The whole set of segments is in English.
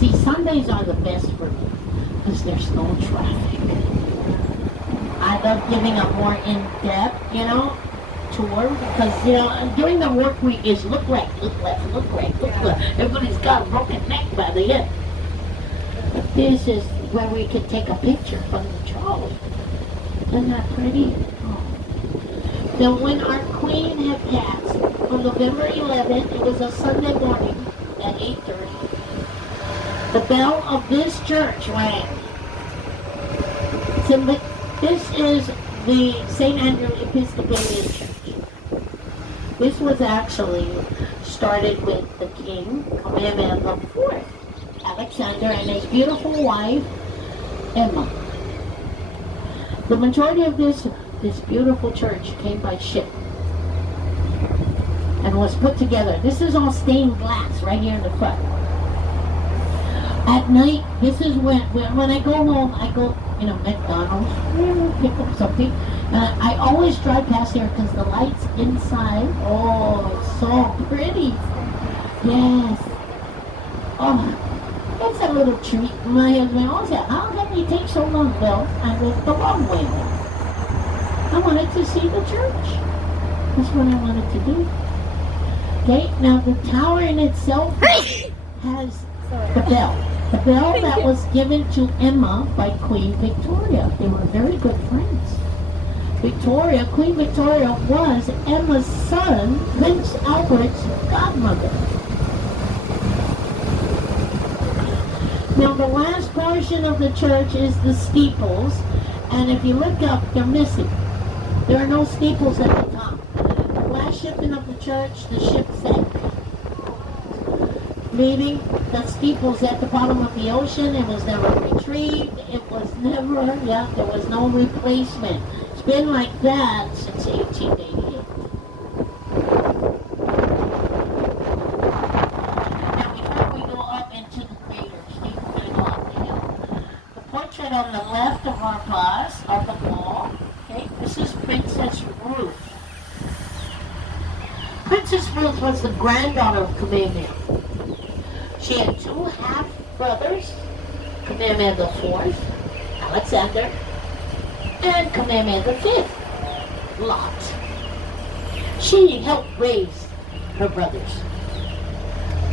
See, Sundays are the best for me because there's no traffic. I love giving a more in-depth, tour because, during the work week is look right, look left, look right, look left. Everybody's got a broken neck by the end. This is where we could take a picture from the trolley. Isn't that pretty? Oh. Now, when our queen had passed on November 11th, it was a Sunday morning at 8:30. The bell of this church rang. This is the St. Andrew Episcopalian Church. This was actually started with the king, Kamehameha IV, Alexander, and his beautiful wife, Emma. The majority of this beautiful church came by ship and was put together. This is all stained glass right here in the front. At night, this is when I go home, I go, McDonald's, pick up something. I always drive past here because the lights inside, it's so pretty. Yes. Oh, it's a little treat. My husband always said, how can you take so long, Bill? I went the long way home. I wanted to see the church. That's what I wanted to do. Okay, now the tower in itself has the bell. The bell that was given to Emma by Queen Victoria. They were very good friends. Queen Victoria was Emma's son, Prince Albert's godmother. Now the last portion of the church is the steeples, and if you look up, they're missing. There are no steeples at the top. The last shipment of the church, the ship sank. Meaning the steeple's at the bottom of the ocean. It was never retrieved. It was never, there was no replacement. It's been like that since 1888. Now before we go up into the crater, Steve, we're going to go up the hill. The portrait on the left of our bus, of the wall, okay, this is Princess Ruth. Princess Ruth was the granddaughter of Kamehameha. She had two half-brothers, Kamehameha IV, Alexander, and Kamehameha V, Lot. She helped raise her brothers.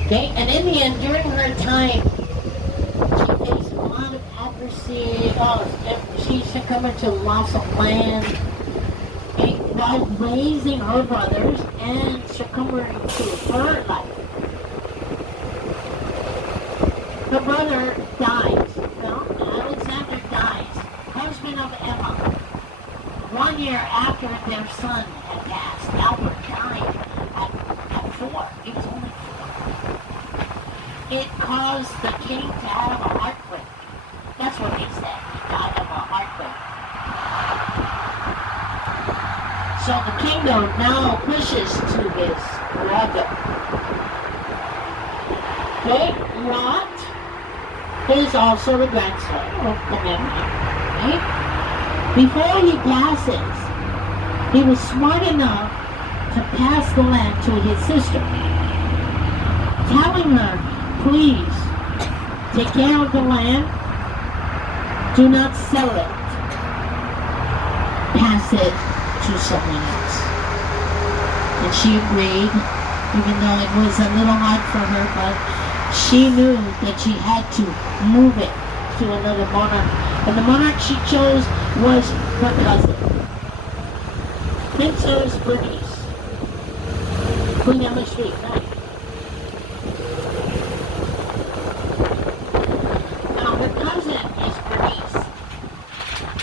Okay, and in the end, during her time, she faced a lot of adversity. She succumbed to loss of land, while raising her brothers and succumbing to her life. Her brother dies. Alexander dies, husband of Emma. 1 year after their son had passed, Albert died at 4. He was only 4. It caused the king to have a heartbreak. That's what he said. He died of a heartbreak. So the kingdom now pushes to his brother. Okay, Lot is also the grandson of Kamehameha. Right? Before he passes, he was smart enough to pass the land to his sister, telling her, please, take care of the land, do not sell it, pass it to someone else. And she agreed, even though it was a little hard for her, but she knew that she had to move it to another monarch. And the monarch she chose was her cousin, Princess Bernice. Queen Emma Street, right? Now her cousin is Bernice.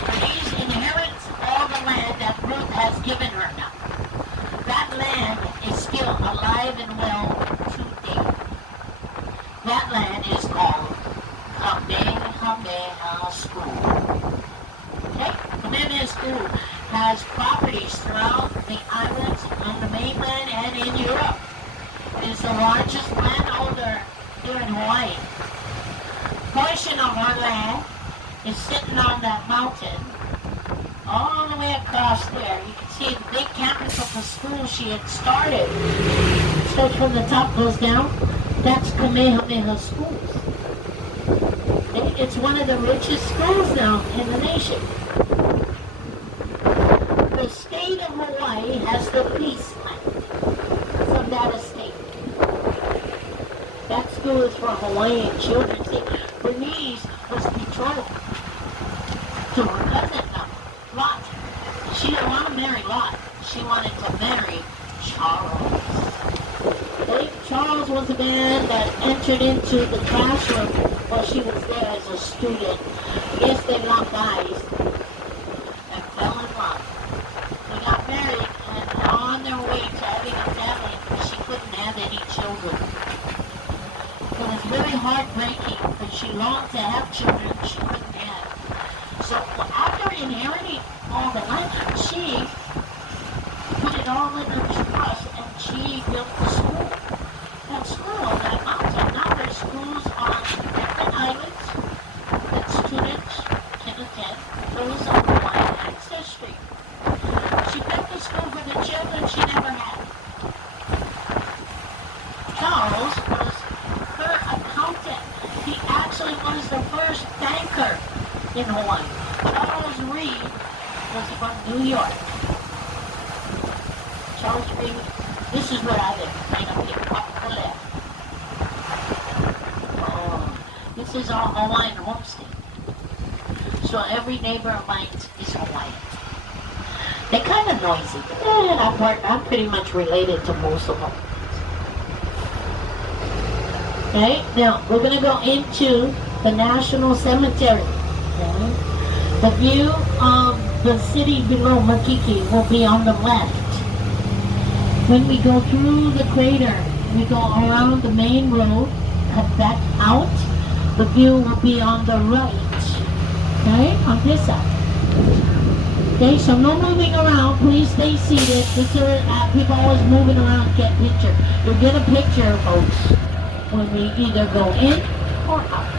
Bernice inherits all the land that Ruth has given her now. That land is still alive and well today. That land is called Kamehameha School. Okay? Kamehameha School has properties throughout the islands, on the mainland, and in Europe. It is the largest landholder here in Hawaii. Portion of our land is sitting on that mountain, all the way across there. You can see the big campus of the school she had started. So from the top goes down. That's Kamehameha Schools. it's one of the richest schools now in the nation. The state of Hawaii has the peace land from that estate. That school is for Hawaiian children. See, Bernice was betrothed to her cousin now, Lot. She didn't want to marry Lot. She wanted to marry Charles. Okay? Charles was a man that entered into the classroom while she was there as a student. Yes, they locked eyes and fell in love. They got married and on their way to having a family, she couldn't have any children. It was very heartbreaking because she longed to have children she couldn't have. So after inheriting all the land, she put it all in her trust and she built the school. That school on that mountain. Now there's schools on different islands that students can attend. Those on Hawaiian ancestry. She built the school for the children she never had. Charles was her accountant. He actually was the first banker in Hawaii. Charles Reed was from New York. Charles Reed, this is where I live, right up here, up the left. Oh, this is our Hawaiian homestead. So every neighbor of mine is Hawaiian. They're kind of noisy, but I'm pretty much related to most of them. Okay, now we're going to go into the National Cemetery. Okay. The view of the city below Waikiki will be on the left. When we go through the crater, we go around the main road, cut back out, the view will be on the right. Okay, on this side. Okay, so no moving around. Please stay seated. People always moving around to get a picture. You'll get a picture, folks, when we either go in or out.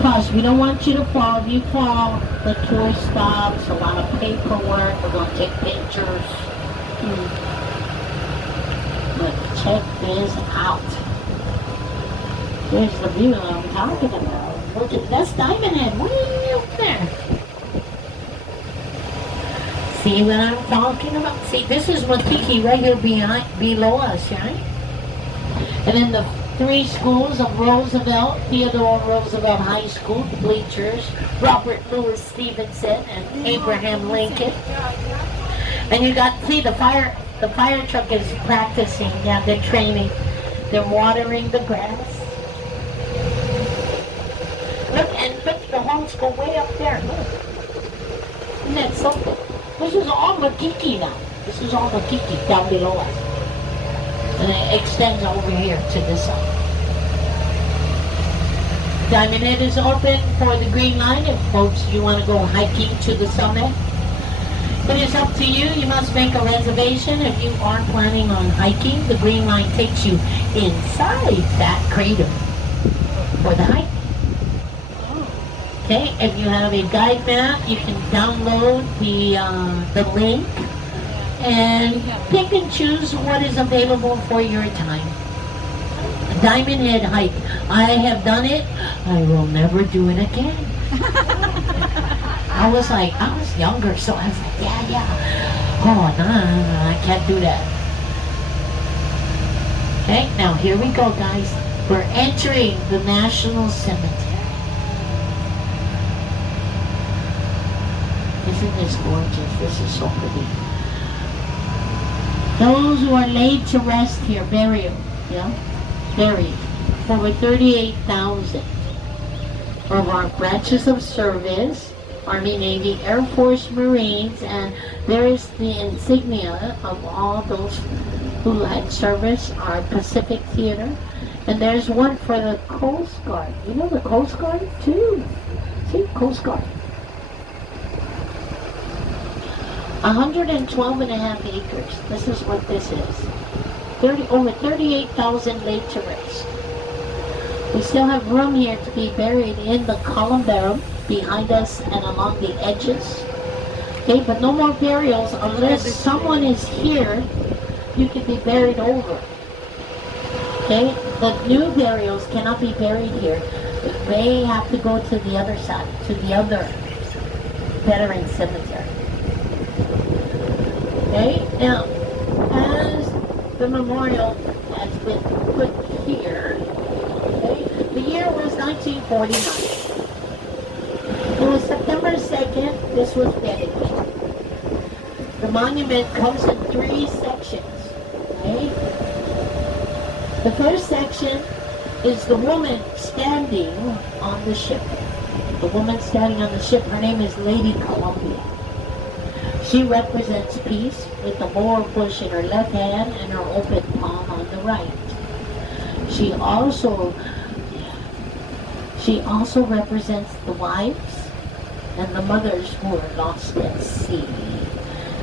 Plus, we don't want you to fall. If you fall, the tour stops, a lot of paperwork, we're going to take pictures. But check this out. Here's the view I'm talking about. Look at that's Diamond Head, way up there. See what I'm talking about? See, this is Waikiki right here below us, right? And then the three schools of Roosevelt, Theodore Roosevelt High School, bleachers, Robert Louis Stevenson, and Abraham Lincoln. And you got, see, the fire truck is practicing. Yeah, they're training. They're watering the grass. Look, the homes go way up there. Look. Isn't that something? This is all Waikiki now. This is all Waikiki down below us. And it extends over here to this side. Diamond Head is open for the Green Line if folks you want to go hiking to the summit. It is up to you. You must make a reservation if you are planning on hiking. The Green Line takes you inside that crater for the hike. Okay, if you have a guide map, you can download the link and pick and choose what is available for your time. Diamond Head hike. I have done it. I will never do it again. I was younger, so I was like, yeah. Oh, no, I can't do that. Okay, now here we go, guys. We're entering the National Cemetery. Isn't this gorgeous? This is so pretty. Those who are laid to rest here, buried, over 38,000 of our branches of service, Army, Navy, Air Force, Marines, and there is the insignia of all those who had service, our Pacific Theater, and there's one for the Coast Guard. You know the Coast Guard too? See, Coast Guard. 112.5 acres. This is what this is. Over 38,000 laid to rest. We still have room here to be buried in the columbarium behind us and along the edges. Okay, but no more burials unless someone is here. You can be buried over. Okay, the new burials cannot be buried here. They have to go to the other side, to the other veteran cemetery. Okay, now, as the memorial has been put here, okay, the year was 1949. It was September 2nd, this was dedicated. The monument comes in 3 sections, okay? The first section is the woman standing on the ship. The woman standing on the ship, her name is Lady Columbia. She represents peace with the laurel bush in her left hand and her open palm on the right. She also represents the wives and the mothers who are lost at sea.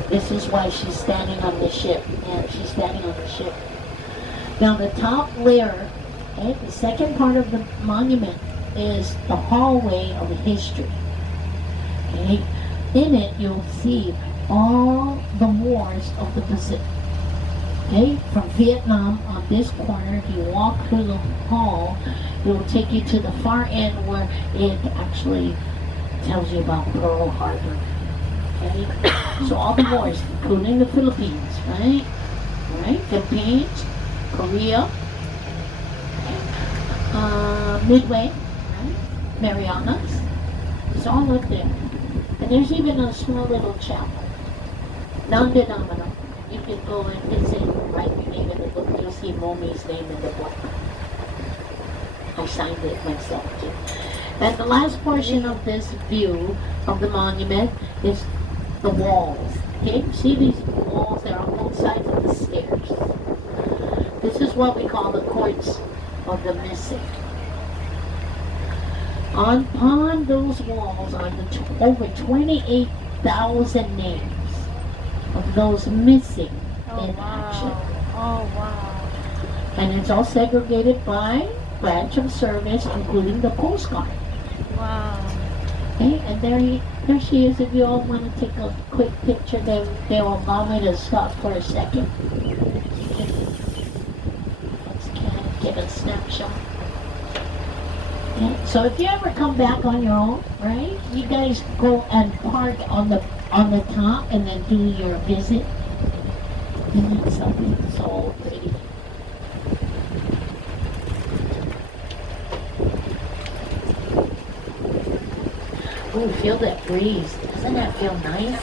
This is why she's standing on the ship. Yeah, she's standing on the ship. Now the top layer, okay, the second part of the monument is the hallway of history. Okay? In it you'll see all the wars of the Pacific. Okay? From Vietnam on this corner, if you walk through the hall, it will take you to the far end where it actually tells you about Pearl Harbor. Okay? So all the wars, including the Philippines, right? Right? Philippines, Korea, Midway, right? Marianas. It's all up there. And there's even a small little chapel. Non-denominational. You can go and visit, write your name in the book. You'll see Momi's name in the book. I signed it myself too. And the last portion of this view of the monument is the walls. Okay, see these walls that are on both sides of the stairs. This is what we call the courts of the missing. Upon those walls are over 28,000 names of those missing in action. Oh, wow. And it's all segregated by branch of service, including the Coast Guard. Wow. Okay, and there she is. If you all want to take a quick picture, they will allow me to stop for a second. Let's kind of get a snapshot. Okay, so if you ever come back on your own, right, you guys go and park on the top and then do your visit. And that's something so pretty. Oh, feel that breeze. Doesn't that feel nice?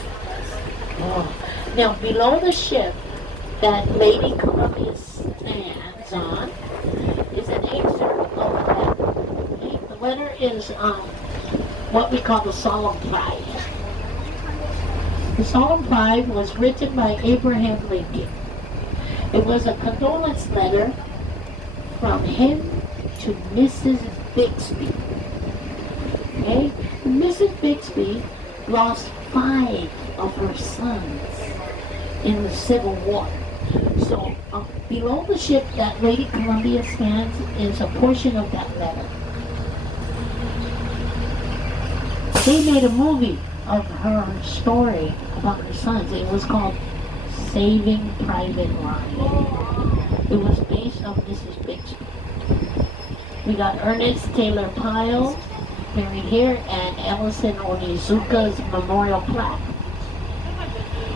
Oh. Now, below the ship that Lady Columbia stands on is an excerpt of that. Okay? The letter is what we call the Solemn Pride. The Solemn Pride was written by Abraham Lincoln. It was a condolence letter from him to Mrs. Bixby. Okay? Mrs. Bixby lost 5 of her sons in the Civil War. So below the ship that Lady Columbia stands is a portion of that letter. They made a movie of her story about her sons. It was called Saving Private Ryan. It was based on Mrs. Bixby. We got Ernest Taylor Pyle buried here, and Ellison Onizuka's memorial plaque.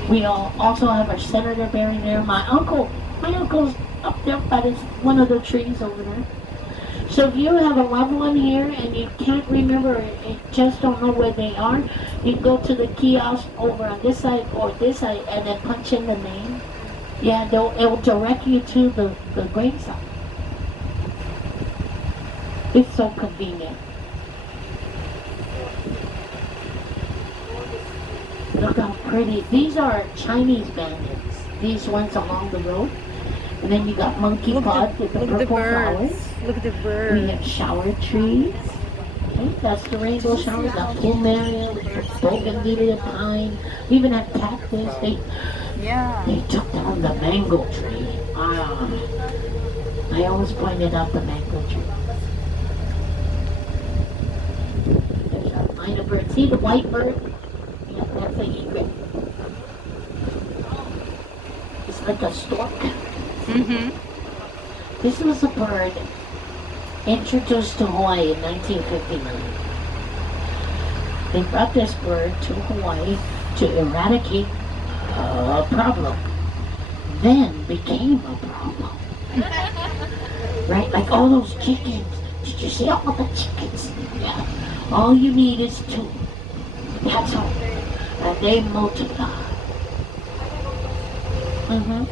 We also have our senator buried there. My uncle's up there by one of the trees over there. So if you have a loved one here and you can't remember, and just don't know where they are, you can go to the kiosk over on this side or this side and then punch in the name. Yeah, it will direct you to the gravesite. It's so convenient. Look how pretty. These are Chinese banners. These ones along the road. And then you got monkey pods with the purple flowers. Look at the birds. We have shower trees. Okay, that's the rainbow shower. We got plumeria, bougainvillea pine. We even have cactus. They took down the mango tree. I always pointed out the mango tree. There's our minor bird. See the white bird? Yeah, that's an egret. It's like a stork. Mm-hmm. This was a bird introduced to Hawaii in 1959. They brought this bird to Hawaii to eradicate a problem. Then became a problem. Right? Like all those chickens. Did you see all the chickens? Yeah. All you need is 2. That's all. And they multiply. Mm-hmm.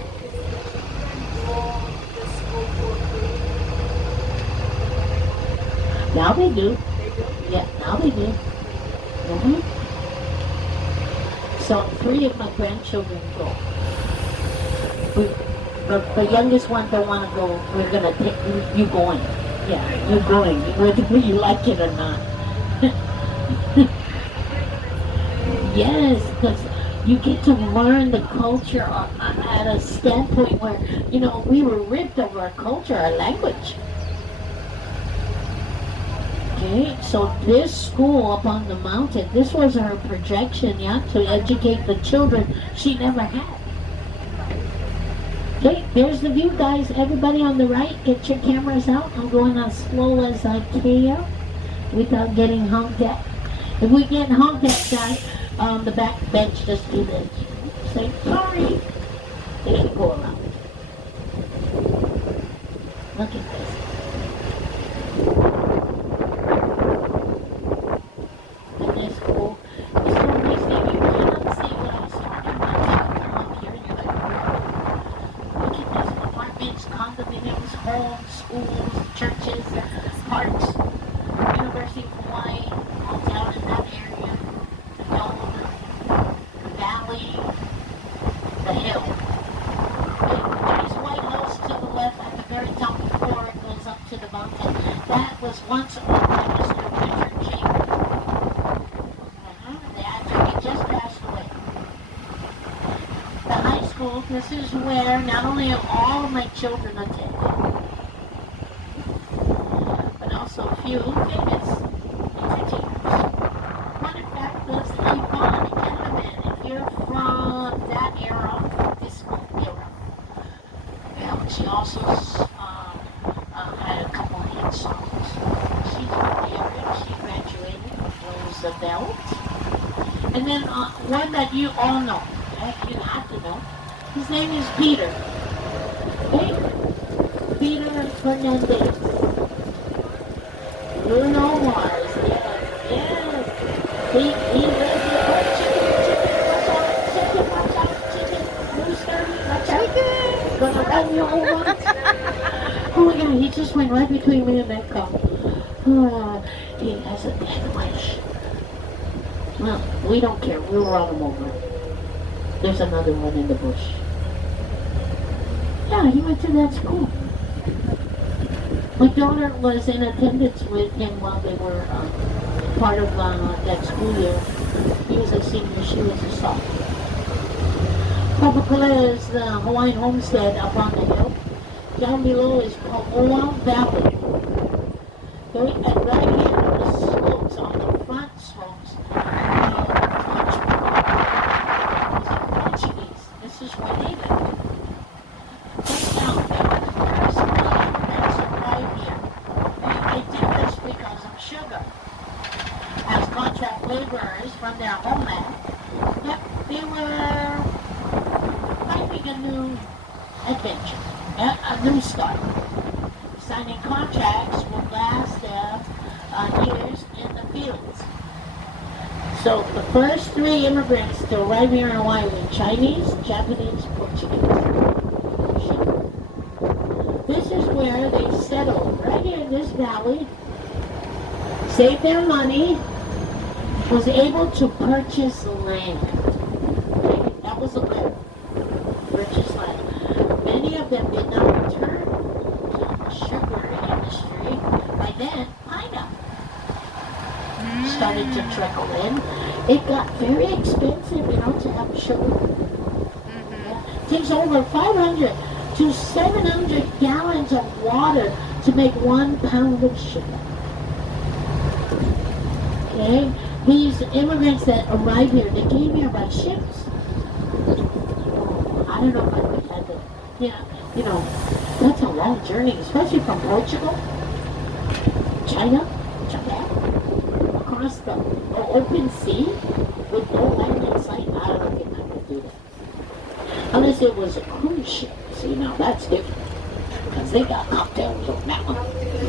Now they do. Yeah, now they do. Mm-hmm. So 3 of my grandchildren go. The youngest one don't want to go. We're gonna take you going. Yeah, you're going, whether you like it or not. Yes, because you get to learn the culture at a standpoint where, you know, we were ripped of our culture, our language. Okay, so this school up on the mountain, this was her projection, yeah, to educate the children she never had. Okay, there's the view, guys. Everybody on the right, get your cameras out. I'm going as slow as I can without getting honked at. If we get honked at, guys, the back bench, just do this. Say, sorry. They should go around. Look at this. Isn't this cool? It's so nice that you cannot see what I was talking about. You come up here and you're like, look at this. Apartments, condominiums, homes, schools, churches, parks, University of Hawaii, all down in that area. The dome, the valley, the hill. There's White House to the left at the very top before it goes up to the mountain. That was once owned by Mr. Richard Chamber. The actor, he just passed away. The high school, this is where not only have all of my children attended, but also a few famous entertainers. One, in fact, was Yvonne Elliman, if you're from that era, disco era. Yeah, she also had a couple of hit songs. She's from the area. She graduated from Roosevelt. And then one that you all know, okay? You have to know. His name is Peter. Okay? Peter Fernandez. Bruno Mars. Yes. He read the chicken, watch out, chicken, rooster, watch out. Gonna run you over. Oh my God, he just went right between me and that car. He has a death wish. Well, we don't care. We'll run him over. There's another one in the bush. Yeah, he went to that school. My daughter was in attendance with him while they were part of that school year. He was a senior, she was a sophomore. Papakula is the Hawaiian homestead up on the hill. Down below is Paoa Valley. Okay, and right here are the slopes, on the front slopes. Portuguese. This is where they live. Right now, there are some immigrants right here. They did this because of sugar. As contract laborers from their homeland, yep, they were finding a new adventure, a new start. Signing contracts would last years in the fields. So the first 3 immigrants to arrive here in Hawaii were Chinese, Japanese, Portuguese. This is where they settled, right here in this valley, saved their money, was able to purchase land. Okay? That was a goal. Purchase land. Many of them did not return to the sugar industry. By then, pineapple started to trickle in. It got very expensive, you know, to have sugar. It takes over 500 to 700 gallons of water to make 1 pound of sugar. Okay? These immigrants that arrived here, they came here by ships. I don't know if I would have to, yeah, you know, that's a long journey, especially from Portugal. China, Japan, across the open sea with no land in sight. I don't think I could do that. Unless it was a cruise ship. See, now that's different. Because they got cocktails on that one.